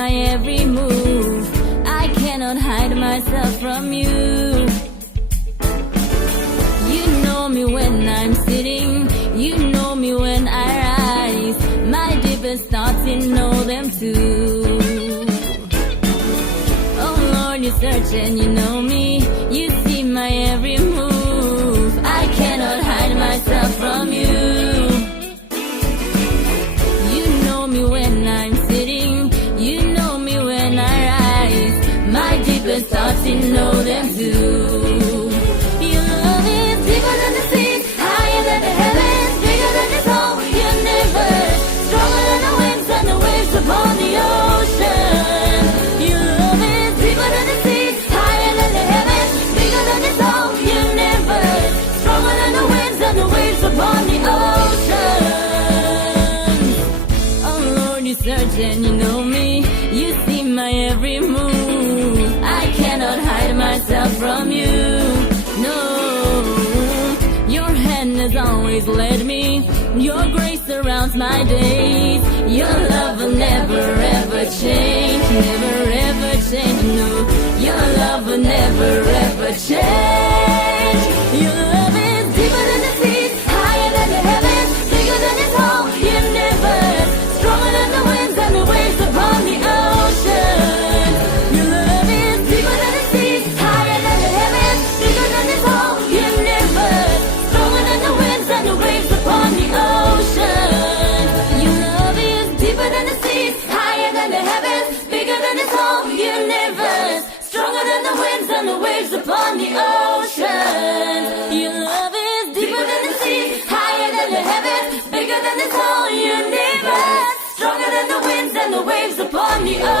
my every move. I cannot hide myself from you. You know me when I'm sitting, you know me when I rise. My deepest thoughts, you know them too. Oh Lord, you search and you know me, you see my every move. I cannot hide myself from you. You know me when I'm sitting, you know me when I rise. My deepest thoughts, you know them too. Your love is deeper than the seas, higher than the heavens, bigger than this whole universe, stronger than the winds and the waves upon the ocean. Your love is deeper than the seas, higher than the heavens, bigger than this whole universe, stronger than the winds and the waves upon the ocean. Oh Lord, you search and you know me, you see my every move. I cannot hide myself from you. No, your hand has always led me, your grace surrounds my days. Your love will never ever change, never ever change. No, your love will never ever change. Your love is deeper than the seas, higher than the heavens, bigger than this whole universe, stronger than the winds and the waves upon the ocean. Your love is deeper than the seas, higher than the heavens, bigger than this whole universe, stronger than the winds and the waves upon the ocean. Your love is deeper than the seas, higher than the heavens, bigger than this whole universe, stronger than the winds and the waves upon the ocean. Your love is deeper than the seas, higher than the heavens, bigger than this whole universe, stronger than the winds and the waves upon the ocean.